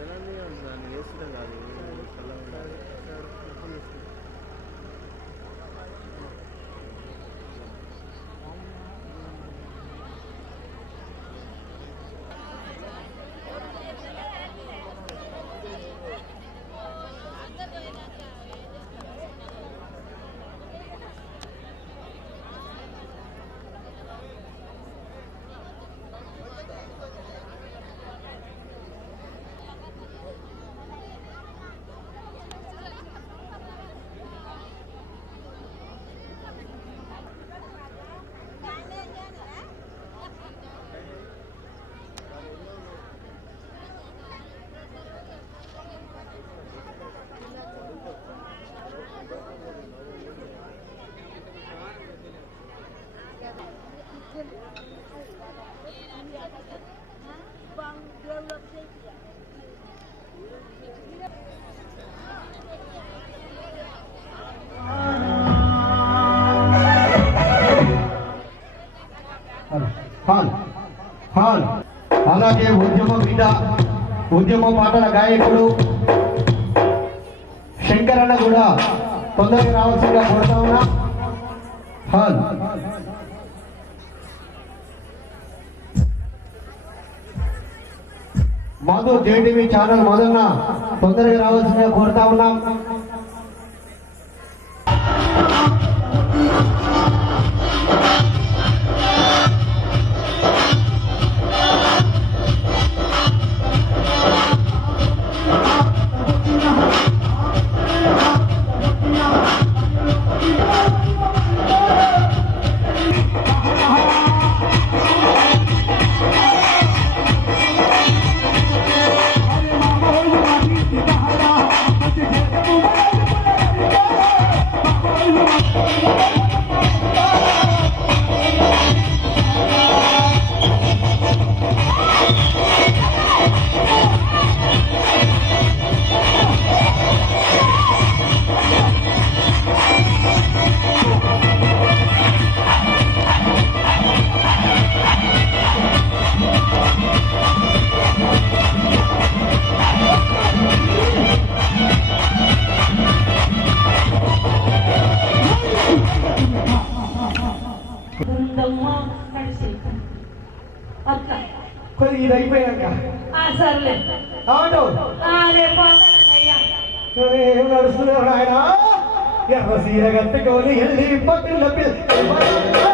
జనాన్ని దాన్ని వేస్తున్నారు ఉద్యమ బిడ్డ ఉద్యమ పాటల గాయకుడు శంకరన్న కూడా తొందరగా రావాల్సిందిగా కోరుతా ఉన్నా. హాల్. మధు జేటీవీ ఛానల్ మొదలన తొందరగా రావాల్సిందిగా కోరుతా ఉన్నాం. ఏం నడుస్తున్నాడు ఆయన ఎర్ర సీర కట్టుకొని వెళ్ళి పట్టుల పిల్ల.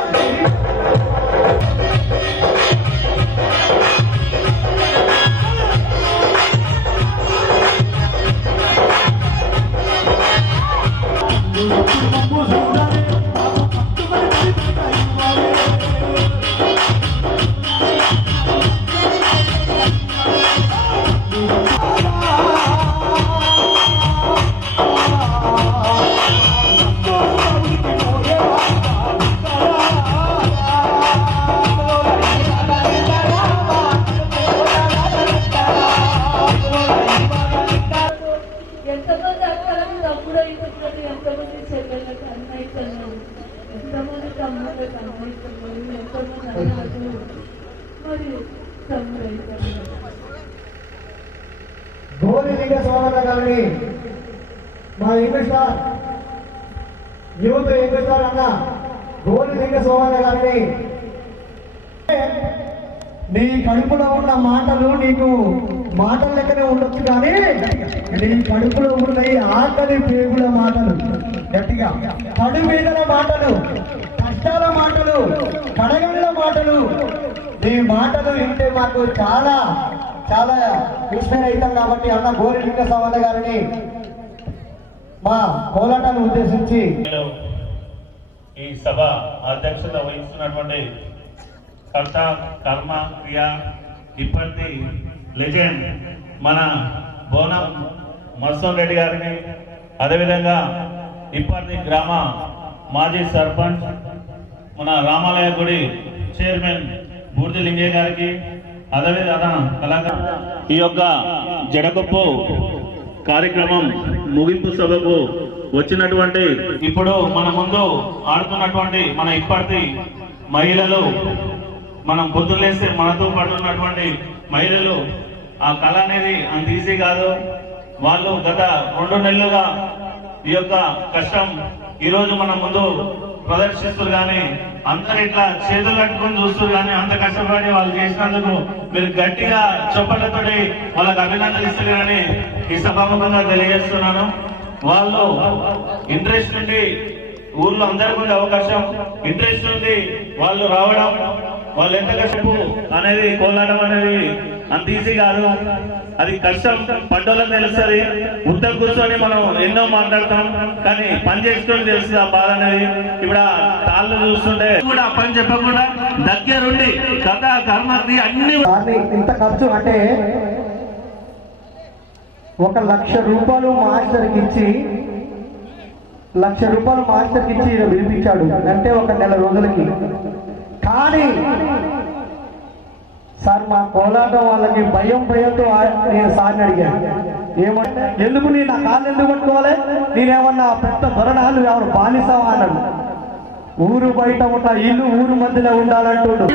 ధోని లింగ సోమన్న గారిని మా ఇంగ్లీష్ సార్ యూత్ ఇంగ్లీష్ అన్న గోరి లింగ సోమన్న గారిని నీ కడుపులో ఉన్న మాటలు నీకు మాటల లెక్కనే ఉండొచ్చు కానీ నీ కడుపులో ఉన్న ఆకలి పేగుల మాటలు. గట్టిగా. కడు మీదల మాటలు కష్టాల మాటలు కడగళ్ళ మాటలు. నీ మాటలు వింటే మాకు చాలా చాలా ఇన్స్పైర్ అవుతాం కాబట్టి అన్న గోరి లింగ గారిని మా కోలాటాన్ని ఉద్దేశించి ఈ సభ అధ్యక్షత వహిస్తున్నటువంటి కర్త కర్మ క్రియ ఇప్పటి లెజెండ్ మన బోనం మత్సోన్ రెడ్డి గారిని అదేవిధంగా ఇప్పటి గ్రామ మాజీ సర్పంచ్ మన రామాలయ గుడి చైర్మన్ బూర్ది లింగే గారికి అదేవిధంగా కళాకారు ఈ యొక్క జడగొప్పు కార్యక్రమం ముగింపు సభకు వచ్చినటువంటి ఇప్పుడు మన ముందు ఆడుతున్నటువంటి మన ఇప్పటి మహిళలు మనం పొద్దున్నేస్తే మనతో పడుతున్నటువంటి మహిళలు ఆ కళ అనేది అంత ఈజీ కాదు. వాళ్ళు గత రెండు నెలలుగా ఈ యొక్క కష్టం ఈరోజు మన ముందు ప్రదర్శిస్తారు కానీ అందరు ఇట్లా చేతులు కట్టుకొని చూస్తారు కానీ అంత కష్టపడి వాళ్ళు చేసినందుకు మీరు గట్టిగా చొప్పటతోటి వాళ్ళకి అభినందనలు ఇస్తారు కానీ ఈ సభాముఖంగా తెలియజేస్తున్నాను. వాళ్ళు ఇంట్రెస్ట్ నుండి ఊర్లో అందరికీ ఉండే అవకాశం ఇంట్రెస్ట్ ఉంది వాళ్ళు రావడం వాళ్ళు ఎంత కష్టపు అనేది కోలాటం అనేది అంత ఈజీ కాదు. అది కష్టం పడ్డోళ్ళకి తెలుస్తుంది. ఉత్తర కూర్చొని మనం ఎన్నో మాట్లాడతాం కానీ పని చేసుకొని తెలుస్తుంది ఆ బాధ అనేది. ఇప్పుడు ఆ తాళ్ళు చూస్తుంటే కూడా పని చెప్పకుండా దగ్గరుండి కథ కర్మకి అన్ని ఇంత ఖర్చు అంటే ఒక లక్ష రూపాయలు మాస్టర్కి ఇచ్చి లక్ష రూపాయలు మాస్టర్కి ఇచ్చి వినిపించాడు అంటే ఒక నెల రోజులకి. కానీ సార్ మా కోలాటం వాళ్ళకి భయం భయంతో ఆ- నేను సార్ని అడిగాను ఏమంటే ఎందుకు నేను నా కాళ్ళు ఎందుకు పట్టుకోవాలి? నేనేమన్నా పెద్ద దొరనాలు ఎవరు బానిసావా? అన్నాడు. ఊరు బయట ఉన్న ఇల్లు ఊరు మధ్యలో ఉండాలంటున్నాడు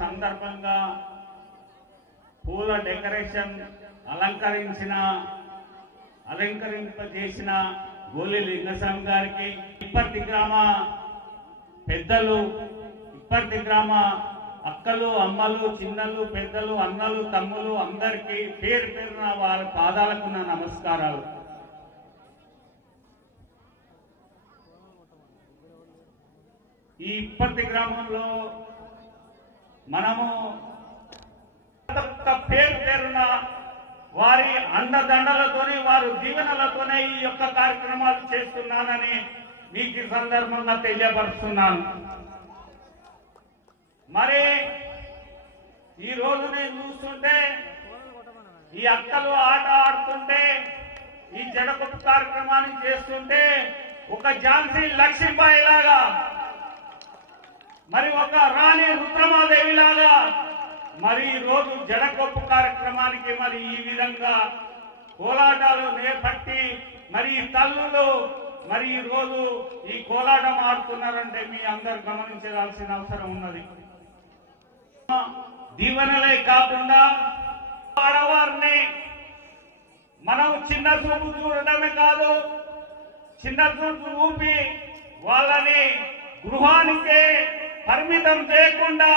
సందర్భంగా పూల డెకరేషన్ అలంకరించిన అలంకరింపజేసిన గోలి లింగస్వామి గారికి ఇప్పటి గ్రామ పెద్దలు ఇప్పటి గ్రామ అక్కలు అమ్మలు చిన్నలు పెద్దలు అన్నలు తమ్ములు అందరికీ పేరు పేరున వారి పాదాలకు నా నమస్కారాలు. ఈ ఇప్పటి గ్రామంలో మనము పేరు పేరున వారి అండదండలతోనే వారు దీవెనలతోనే ఈ యొక్క కార్యక్రమాలు చేస్తున్నానని మీకు ఈ సందర్భంగా తెలియపరుస్తున్నాను. మరి ఈ రోజు నేను చూస్తుంటే ఈ అక్కలు ఆట ఆడుతుంటే ఈ జడకొట్టు కార్యక్రమాన్ని చేస్తుంటే ఒక ఝాన్సీ లక్ష్మీబాయి లాగా మరి ఒక రాణి రుద్రమాదేవి లాగా మరి రోజు జడకొప్పు కార్యక్రమానికి మరి ఈ విధంగా కోలాటాలు నేపట్టి మరి తల్లులు మరి ఈ రోజు ఈ కోలాటం ఆడుతున్నారంటే మీ అందరు గమనించాల్సిన అవసరం ఉన్నది. దీవెనలే కాకుండా ఆడవారిని మనం చిన్న చూపు చూడటమే కాదు చిన్న చూపు ఊపి వాళ్ళని గృహానికే పరిమితం చేయకుండా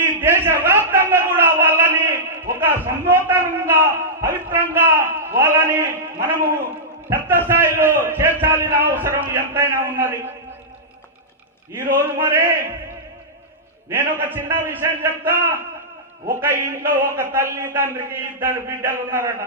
ఈ దేశ వ్యాప్తంగా కూడా వాళ్ళని ఒక సన్నోత్తరంగా పవిత్రంగా వాళ్ళని మనము పెద్ద స్థాయిలో చేర్చాల్సిన అవసరం ఎంతైనా ఉన్నది. ఈ రోజు మరి నేను ఒక చిన్న విషయం చెప్తా. ఒక ఇంట్లో ఒక తల్లి తండ్రికి ఇద్దరు బిడ్డలు ఉన్నారట.